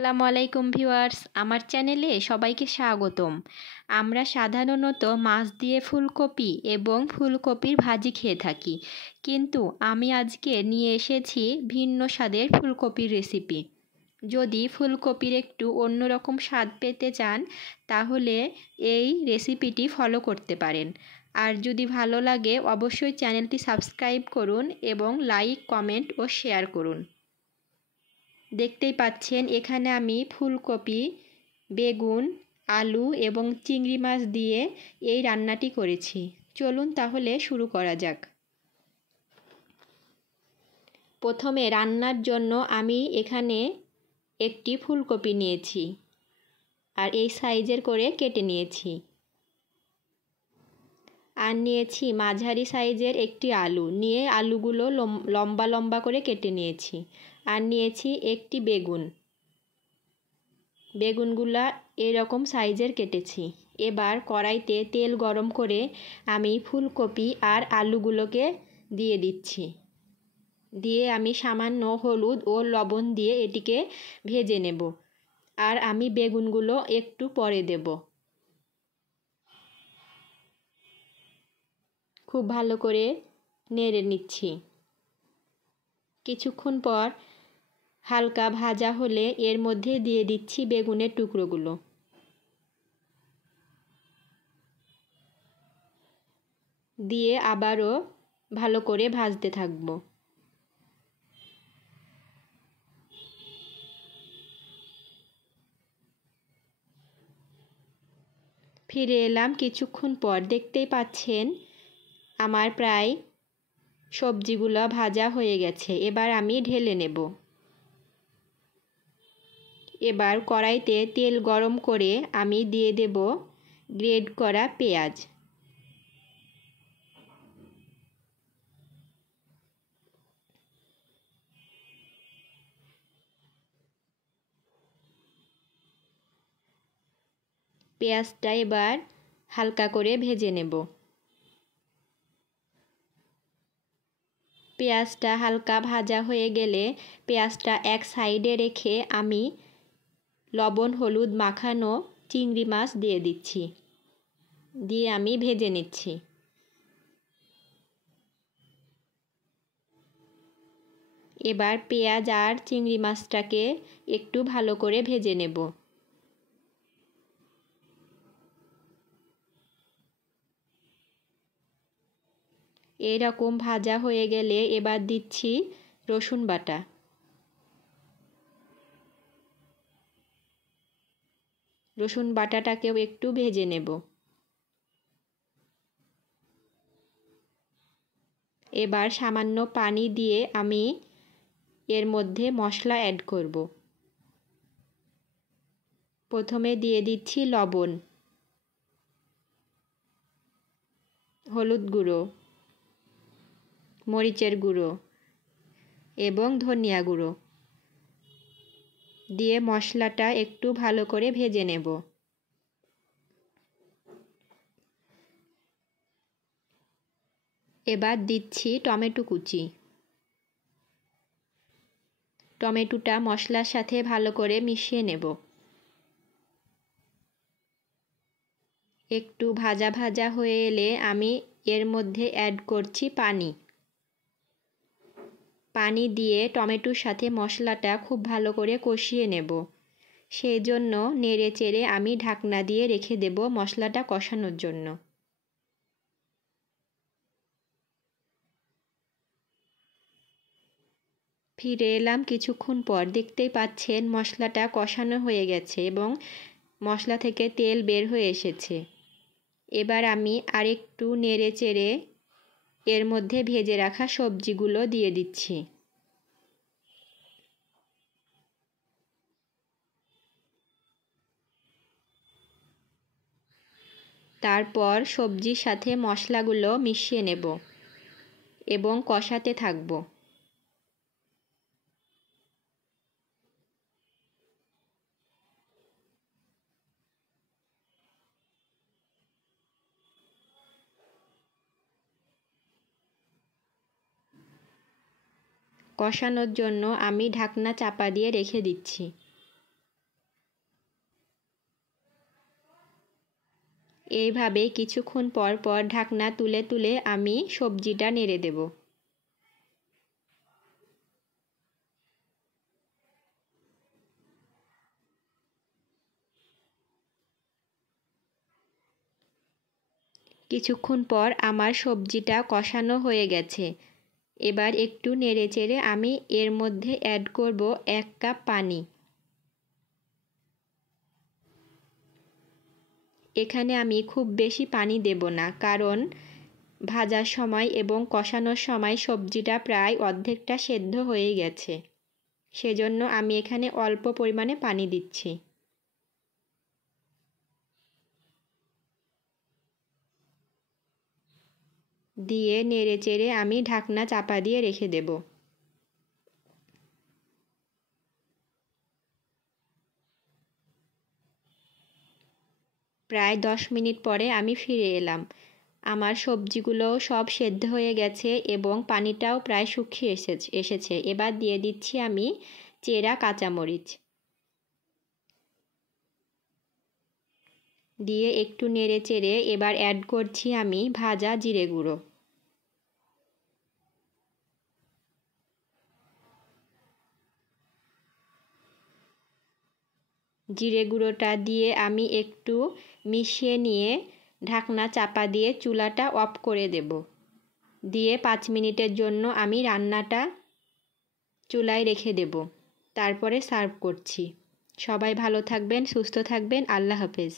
আসসালামু আলাইকুম ভিউয়ার্স, আমার চ্যানেলে সবাইকে স্বাগতম। আমরা সাধারণত মাছ দিয়ে ফুলকপি এবং ফুলকপির ভাজি খেয়ে থাকি, কিন্তু আমি আজকে নিয়ে এসেছি ভিন্ন স্বাদের ফুলকপির রেসিপি। যদি ফুলকপির একটু অন্যরকম স্বাদ পেতে চান তাহলে এই রেসিপিটি ফলো করতে পারেন। আর যদি ভালো লাগে অবশ্যই চ্যানেলটি সাবস্ক্রাইব করুন এবং লাইক, কমেন্ট ও শেয়ার করুন। দেখতেই পাচ্ছেন এখানে আমি ফুলকপি, বেগুন, আলু এবং চিংড়ি মাছ দিয়ে এই রান্নাটি করেছি। চলুন তাহলে শুরু করা যাক। প্রথমে রান্নার জন্য আমি এখানে একটি ফুলকপি নিয়েছি আর এই সাইজের করে কেটে নিয়েছি। আর নিয়েছি মাঝারি সাইজের একটি আলু, নিয়ে আলুগুলো লম্বা লম্বা করে কেটে নিয়েছি। আর নিয়েছি একটি বেগুনগুলা এরকম সাইজের কেটেছি। এবার কড়াইতে তেল গরম করে আমি ফুলকপি আর আলুগুলোকে দিয়ে দিচ্ছি। দিয়ে আমি সামান্য হলুদ ও লবণ দিয়ে এটিকে ভেজে নেব। আর আমি বেগুনগুলো একটু পরে দেব। খুব ভালো করে নেড়ে নিচ্ছি। কিছুক্ষণ পর হালকা ভাজা হলে এর মধ্যে দিয়ে দিচ্ছি বেগুনের টুকরোগুলো। দিয়ে আবারও ভালো করে ভাজতে থাকবো। ফিরে এলাম কিছুক্ষণ পর। দেখতেই পাচ্ছেন আমার প্রায় সবজিগুলো ভাজা হয়ে গেছে। এবার আমি ঢেলে নেব। এবার কড়াইতে তেল গরম করে আমি দিয়ে দেব গ্রেট করা পেঁয়াজ। পেঁয়াজটা এবার হালকা করে ভেজে নেব। পেঁয়াজটা হালকা ভাজা হয়ে গেলে পেঁয়াজটা এক সাইডে রেখে আমি লবণ হলুদ মাখানো চিংড়ি মাছ দিয়ে দিচ্ছি। দিয়ে আমি ভেজে নিচ্ছি। এবার পেঁয়াজ আর চিংড়ি মাছটাকে একটু ভালো করে ভেজে নেব। এরকম ভাজা হয়ে গেলে এবার দিচ্ছি রসুন বাটা। রসুন বাটাটাকেও একটু ভেজে নেব। এবার সামান্য পানি দিয়ে আমি এর মধ্যে মশলা অ্যাড করব। প্রথমে দিয়ে দিচ্ছি লবণ, হলুদ গুঁড়ো, মরিচের গুঁড়ো এবং ধনিয়া গুঁড়ো দিয়ে মশলাটা একটু ভালো করে ভেজে নেব। এবার দিচ্ছি টমেটো কুচি। টমেটোটা মশলার সাথে ভালো করে মিশিয়ে নেব। একটু ভাজা ভাজা হয়ে এলে আমি এর মধ্যে অ্যাড করছি পানি। পানি দিয়ে টমেটোর সাথে মশলাটা খুব ভালো করে কষিয়ে নেব। সেই জন্য নেড়ে চেড়ে আমি ঢাকনা দিয়ে রেখে দেব মশলাটা কষানোর জন্য। ফিরে এলাম কিছুক্ষণ পর। দেখতেই পাচ্ছেন মশলাটা কষানো হয়ে গেছে এবং মশলা থেকে তেল বের হয়ে এসেছে। এবার আমি আরেকটু নেড়ে চেড়ে এর মধ্যে ভেজে রাখা সবজিগুলো দিয়ে দিচ্ছি। তারপর সবজির সাথে মশলাগুলো মিশিয়ে নেব এবং কষাতে থাকব। কষানোর জন্য আমি ঢাকনা চাপা দিয়ে রেখে দিচ্ছি। এইভাবে কিছুক্ষণ পর পর ঢাকনা তুলে তুলে আমি সবজিটা নেড়ে দেব। কিছুক্ষণ পর আমার সবজিটা কষানো হয়ে গেছে। এবার একটু নেড়েচেড়ে আমি এর মধ্যে অ্যাড করব 1 কাপ পানি। এখানে আমি খুব বেশি পানি দেব না, কারণ ভাজার সময় এবং কষানোর সময় সবজিটা প্রায় অর্ধেকটা সেদ্ধ হয়ে গেছে। সেজন্য আমি এখানে অল্প পরিমাণে পানি দিচ্ছি। দিয়ে নেড়েচেড়ে আমি ঢাকনা চাপা দিয়ে রেখে দেব। প্রায় 10 মিনিট পরে আমি ফিরে এলাম। আমার সবজিগুলো সব সেদ্ধ হয়ে গেছে এবং পানিটাও প্রায় শুকিয়ে এসেছে। এবার দিয়ে দিচ্ছি আমি চেরা কাঁচামরিচ। দিয়ে একটু নেড়েচেড়ে এবার অ্যাড করছি আমি ভাজা জিরে গুঁড়ো। জিরে গুঁড়োটা দিয়ে আমি একটু মিশিয়ে নিয়ে ঢাকনা চাপা দিয়ে চুলাটা অফ করে দেব। দিয়ে 5 মিনিটের জন্য আমি রান্নাটা চুলায় রেখে দেব। তারপরে সার্ভ করছি। সবাই ভালো থাকবেন, সুস্থ থাকবেন। আল্লাহ হাফেজ।